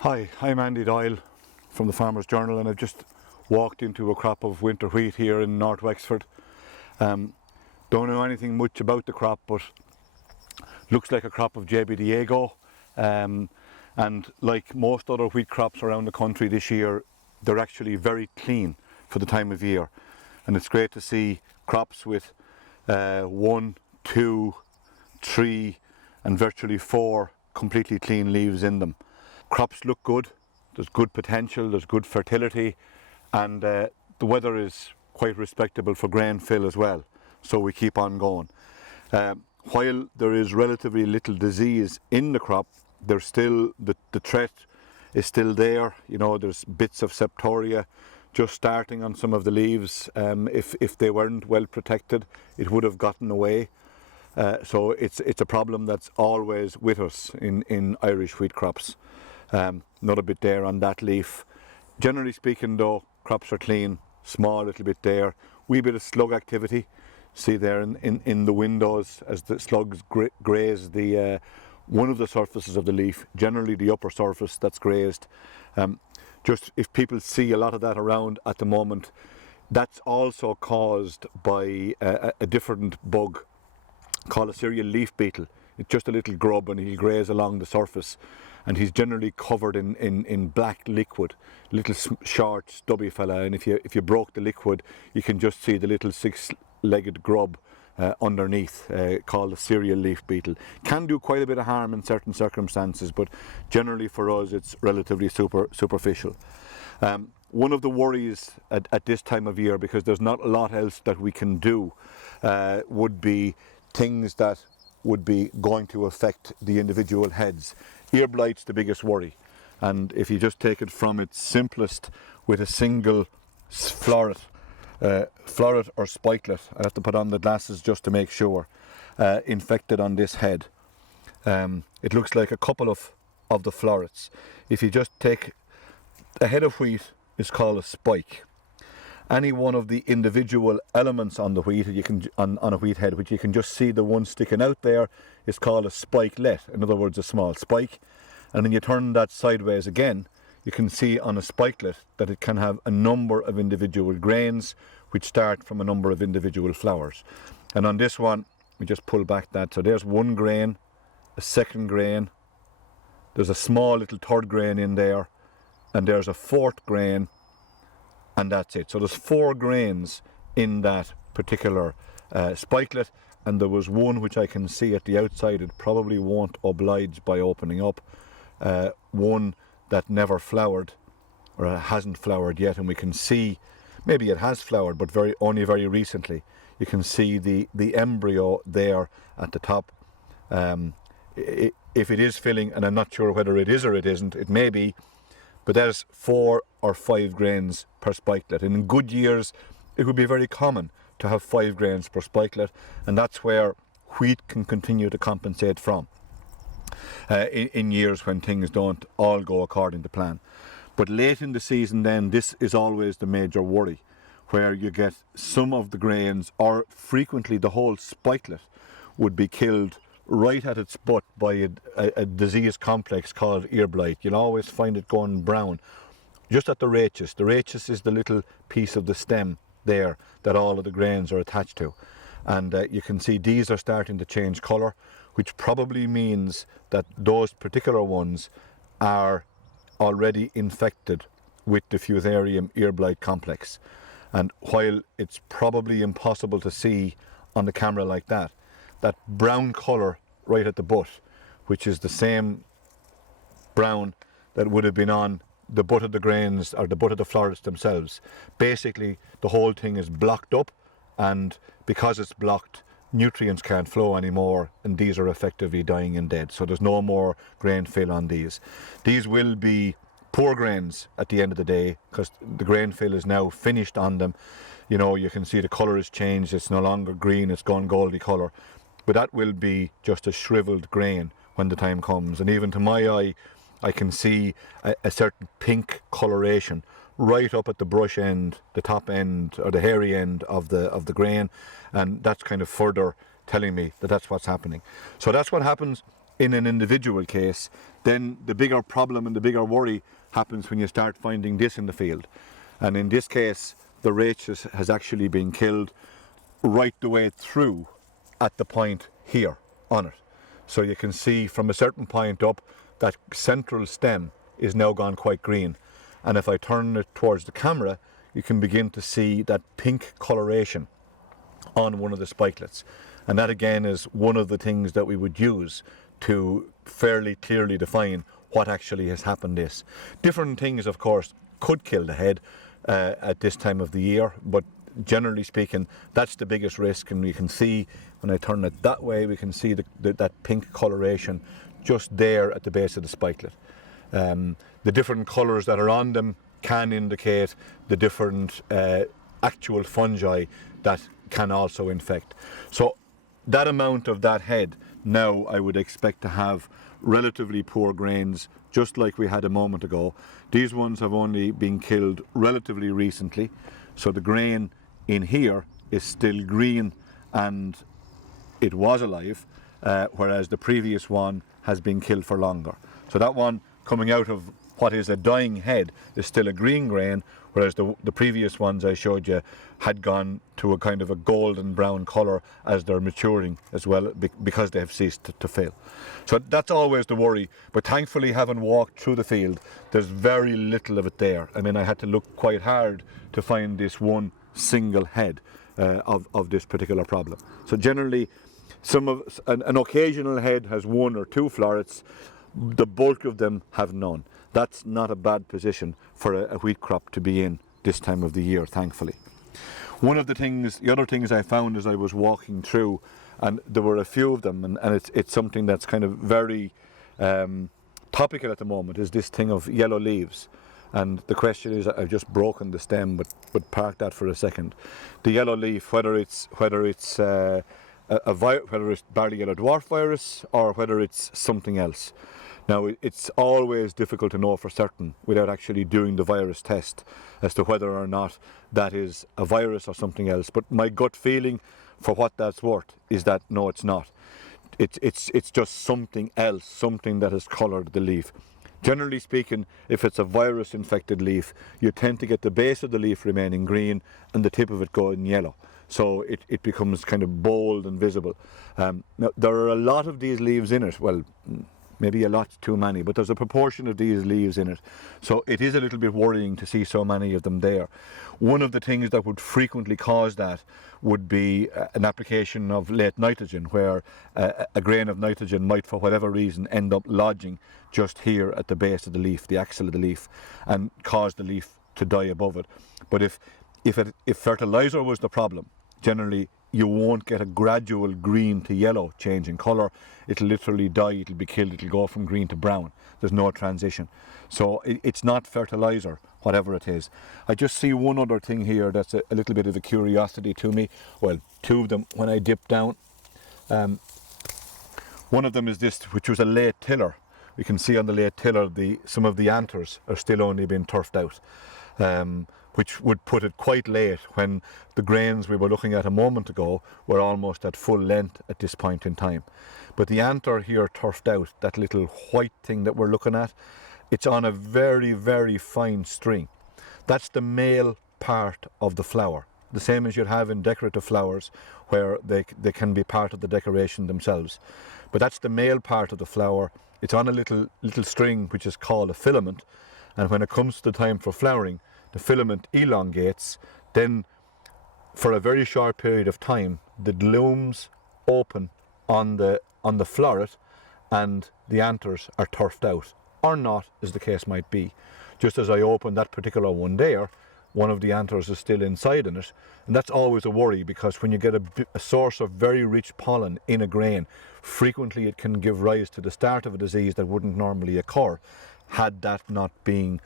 Hi, I'm Andy Doyle from the Farmer's Journal, and I've just walked into a crop of winter wheat here in North Wexford. Don't know anything much about the crop, but looks like a crop of JB Diego. And like most other wheat crops around the country this year, they're actually very clean for the time of year. And it's great to see crops with 1, 2, 3 and virtually 4 completely clean leaves in them. Crops look good, there's good potential, there's good fertility, and the weather is quite respectable for grain fill as well, so we keep on going. While there is relatively little disease in the crop, there's still the threat is still there. You know, there's bits of septoria just starting on some of the leaves. If they weren't well protected, it would have gotten away. So it's a problem that's always with us in Irish wheat crops. Not a bit there on that leaf. Generally speaking though, crops are clean, small little bit there, wee bit of slug activity. See there in the windows as the slugs graze the one of the surfaces of the leaf, generally the upper surface that's grazed. Just if people see a lot of that around at the moment, that's also caused by a different bug called a cereal leaf beetle. It's just a little grub and he'll graze along the surface, and he's generally covered in black liquid, little short stubby fella, and if you broke the liquid you can just see the little 6-legged grub underneath, called the cereal leaf beetle. Can do quite a bit of harm in certain circumstances, but generally for us it's relatively superficial. One of the worries at this time of year, because there's not a lot else that we can do, would be things that would be going to affect the individual heads. Ear blight's the biggest worry, and if you just take it from its simplest with a single floret or spikelet, I have to put on the glasses just to make sure, infected on this head. It looks like a couple of the florets. If you just take a head of wheat is called a spike. Any one of the individual elements on the wheat, you can on a wheat head, which you can just see the one sticking out there, is called a spikelet. In other words, a small spike. And then you turn that sideways again, you can see on a spikelet that it can have a number of individual grains which start from a number of individual flowers. And on this one, we just pull back that. So there's one grain, a second grain, there's a small little third grain in there, and there's a fourth grain, and that's it. So there's 4 grains in that particular spikelet, and there was one which I can see at the outside. It probably won't oblige by opening up. One that never flowered, or hasn't flowered yet, and we can see maybe it has flowered, but only very recently. You can see the embryo there at the top. If it is filling, and I'm not sure whether it is or it isn't, it may be, but there's 4 or 5 grains per spikelet. And in good years, it would be very common to have 5 grains per spikelet, and that's where wheat can continue to compensate from in years when things don't all go according to plan. But late in the season then, this is always the major worry, where you get some of the grains, or frequently the whole spikelet, would be killed right at its butt by a disease complex called ear blight. You'll always find it going brown just at the rachis. The rachis is the little piece of the stem there that all of the grains are attached to, and you can see these are starting to change colour, which probably means that those particular ones are already infected with the Fusarium ear blight complex. And while it's probably impossible to see on the camera like that, that brown colour right at the butt, which is the same brown that would have been on the butt of the grains or the butt of the florets themselves. Basically the whole thing is blocked up, and because it's blocked, nutrients can't flow anymore, and these are effectively dying and dead. So there's no more grain fill on these. These will be poor grains at the end of the day, because the grain fill is now finished on them. You know, you can see the colour has changed. It's no longer green, it's gone goldy colour. But that will be just a shriveled grain when the time comes. And even to my eye, I can see a certain pink coloration right up at the brush end, the top end or the hairy end of the grain, and that's kind of further telling me that that's what's happening. So that's what happens in an individual case, then the bigger problem and the bigger worry happens when you start finding this in the field. And in this case, the rachis has actually been killed right the way through at the point here on it. So you can see from a certain point up, that central stem is now gone quite green. And if I turn it towards the camera, you can begin to see that pink coloration on one of the spikelets. And that again is one of the things that we would use to fairly clearly define what actually has happened is. Different things, of course, could kill the head at this time of the year, but generally speaking, that's the biggest risk. And you can see when I turn it that way, we can see that pink coloration just there at the base of the spikelet. The different colours that are on them can indicate the different actual fungi that can also infect. So that amount of that head now I would expect to have relatively poor grains, just like we had a moment ago. These ones have only been killed relatively recently, so the grain in here is still green and it was alive, whereas the previous one has been killed for longer. So that one coming out of what is a dying head is still a green grain, whereas the previous ones I showed you had gone to a kind of a golden brown colour as they're maturing as well, because they have ceased to fail. So that's always the worry, but thankfully, having walked through the field, there's very little of it there. I mean, I had to look quite hard to find this one single head of this particular problem. So generally, an occasional head has one or two florets. The bulk of them have none. That's not a bad position for a wheat crop to be in this time of the year, thankfully. The other things I found as I was walking through, and there were a few of them, and it's something that's kind of very topical at the moment, is this thing of yellow leaves. And the question is, I've just broken the stem, but park that for a second. The yellow leaf, whether it's barley yellow dwarf virus or whether it's something else. Now, it's always difficult to know for certain without actually doing the virus test as to whether or not that is a virus or something else. But my gut feeling, for what that's worth, is that no, it's not. It's just something else, something that has coloured the leaf. Generally speaking, if it's a virus infected leaf, you tend to get the base of the leaf remaining green and the tip of it going yellow. So it becomes kind of bold and visible. Now, there are a lot of these leaves in it. Well, maybe a lot too many, but there's a proportion of these leaves in it. So it is a little bit worrying to see so many of them there. One of the things that would frequently cause that would be an application of late nitrogen, where a grain of nitrogen might, for whatever reason, end up lodging just here at the base of the leaf, the axil of the leaf, and cause the leaf to die above it. But if fertilizer was the problem, generally you won't get a gradual green to yellow change in colour. It'll literally die, it'll be killed, it'll go from green to brown. There's no transition. So it's not fertilizer, whatever it is. I just see one other thing here that's a little bit of a curiosity to me. Well, two of them when I dip down. One of them is this, which was a late tiller. We can see on the late tiller some of the anthers are still only being turfed out. Which would put it quite late when the grains we were looking at a moment ago were almost at full length at this point in time. But the anther here turfed out, that little white thing that we're looking at, it's on a very, very fine string. That's the male part of the flower, the same as you'd have in decorative flowers where they can be part of the decoration themselves. But that's the male part of the flower. It's on a little string which is called a filament, and when it comes to the time for flowering, the filament elongates. Then for a very short period of time the looms open on the floret and the anthers are turfed out, or not, as the case might be. Just as I opened that particular one there, one of the anthers is still inside in it, and that's always a worry, because when you get a source of very rich pollen in a grain, frequently it can give rise to the start of a disease that wouldn't normally occur had that not been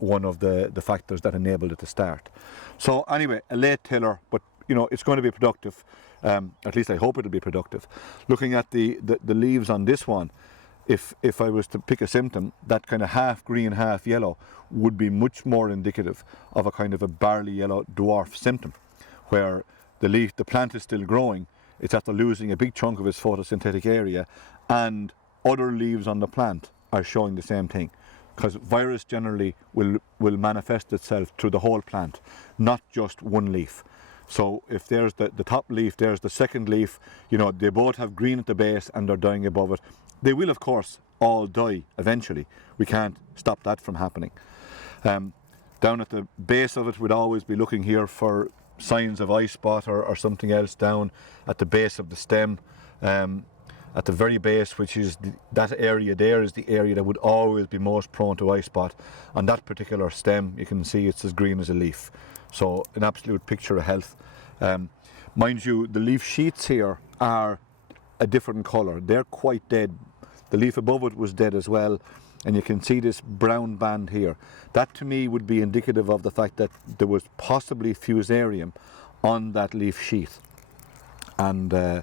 one of the factors that enabled it to start. So anyway, a late tiller, but you know, it's going to be productive. At least I hope it'll be productive. Looking at the leaves on this one, if I was to pick a symptom, that kind of half green, half yellow would be much more indicative of a kind of a barley yellow dwarf symptom, where the plant is still growing, it's after losing a big chunk of its photosynthetic area, and other leaves on the plant are showing the same thing, because virus generally will manifest itself through the whole plant, not just one leaf. So if there's the top leaf, there's the second leaf, you know, they both have green at the base and they're dying above it. They will of course all die eventually. We can't stop that from happening. Down at the base of it, we'd always be looking here for signs of eye spot or something else down at the base of the stem. At the very base, which is that area there, is the area that would always be most prone to eye spot. On that particular stem, you can see it's as green as a leaf. So an absolute picture of health. Mind you, the leaf sheaths here are a different colour. They're quite dead. The leaf above it was dead as well. And you can see this brown band here. That to me would be indicative of the fact that there was possibly fusarium on that leaf sheath. And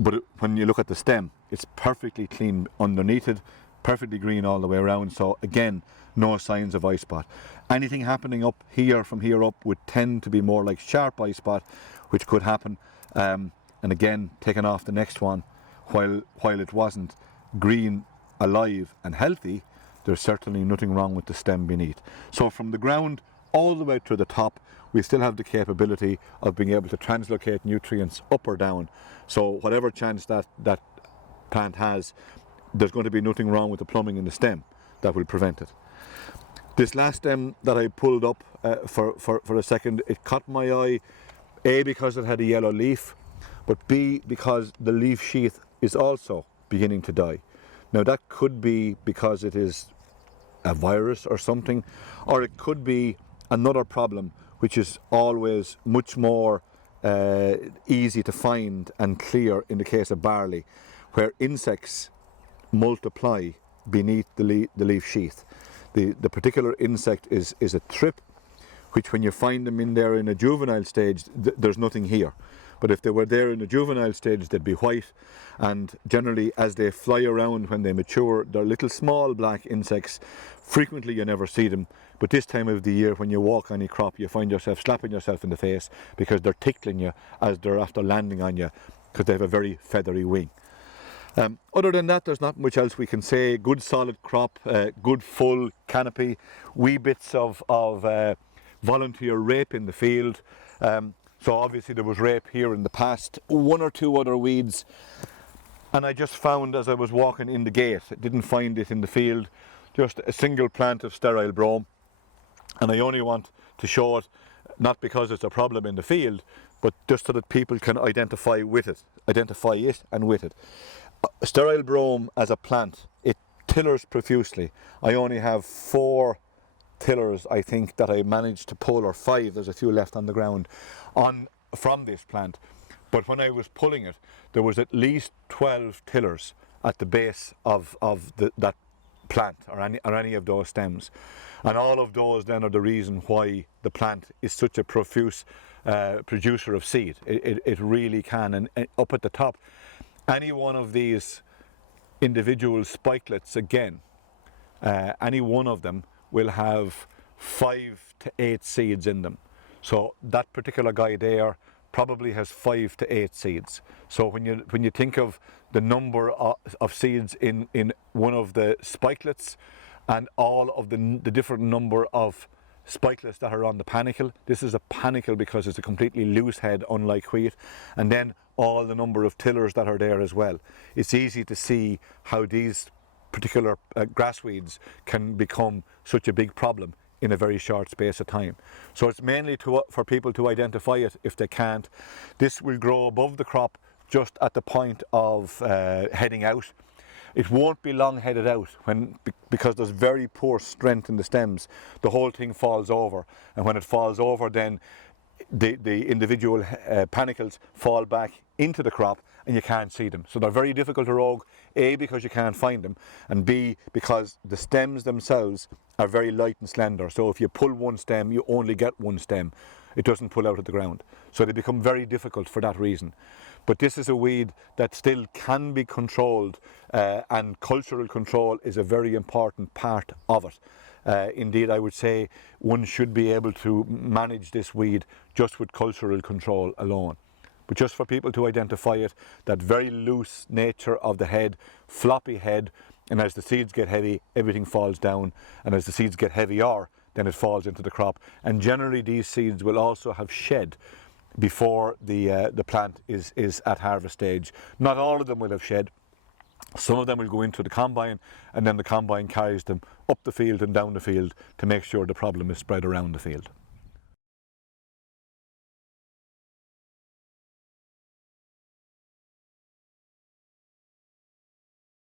but when you look at the stem, it's perfectly clean underneath it, perfectly green all the way around. So again, no signs of eye spot. Anything happening up here, from here up, would tend to be more like sharp eye spot, which could happen. And again, taking off the next one, while it wasn't green, alive and healthy, there's certainly nothing wrong with the stem beneath. So from the ground all the way to the top, we still have the capability of being able to translocate nutrients up or down. So whatever chance that plant has, there's going to be nothing wrong with the plumbing in the stem that will prevent it. This last stem that I pulled up for a second, it caught my eye, A, because it had a yellow leaf, but B, because the leaf sheath is also beginning to die. Now that could be because it is a virus or something, or it could be another problem, which is always much more easy to find and clear in the case of barley, where insects multiply beneath the leaf sheath. The particular insect is a thrip, which when you find them in there in a juvenile stage, there's nothing here. But if they were there in the juvenile stage, they'd be white, and generally as they fly around when they mature, they're little small black insects. Frequently you never see them, but this time of the year when you walk on a crop, you find yourself slapping yourself in the face because they're tickling you as they're after landing on you, because they have a very feathery wing. Other than that, there's not much else we can say. Good solid crop, good full canopy, wee bits of volunteer rape in the field. So obviously there was rape here in the past, one or two other weeds, and I just found as I was walking in the gate, I didn't find it in the field, just a single plant of sterile brome. And I only want to show it, not because it's a problem in the field, but just so that people can identify it and with it. Sterile brome as a plant, it tillers profusely. I only have 4 tillers, I think, that I managed to pull, or 5, there's a few left on the ground, from this plant. But when I was pulling it, there was at least 12 tillers at the base of that plant, or any of those stems. And all of those then are the reason why the plant is such a profuse producer of seed. It really can. And up at the top, any one of these individual spikelets, again, any one of them will have 5 to 8 seeds in them. So that particular guy there probably has 5 to 8 seeds. So when you think of the number of seeds in one of the spikelets, and all of the different number of spikelets that are on the panicle, this is a panicle because it's a completely loose head, unlike wheat, and then all the number of tillers that are there as well. It's easy to see how these particular grass weeds can become such a big problem in a very short space of time. So it's mainly for people to identify it if they can't. This will grow above the crop just at the point of heading out. It won't be long headed out because there's very poor strength in the stems. The whole thing falls over, and when it falls over, then the individual panicles fall back into the crop and you can't see them. So they're very difficult to rogue, A, because you can't find them, and B, because the stems themselves are very light and slender. So if you pull one stem, you only get one stem. It doesn't pull out of the ground. So they become very difficult for that reason. But this is a weed that still can be controlled, and cultural control is a very important part of it. Indeed, I would say one should be able to manage this weed just with cultural control alone. but just for people to identify it, that very loose nature of the head, floppy head, and as the seeds get heavy, everything falls down, and as the seeds get heavier, then it falls into the crop. And generally these seeds will also have shed before the plant is at harvest stage. Not all of them will have shed. Some of them will go into the combine, and then the combine carries them up the field and down the field to make sure the problem is spread around the field.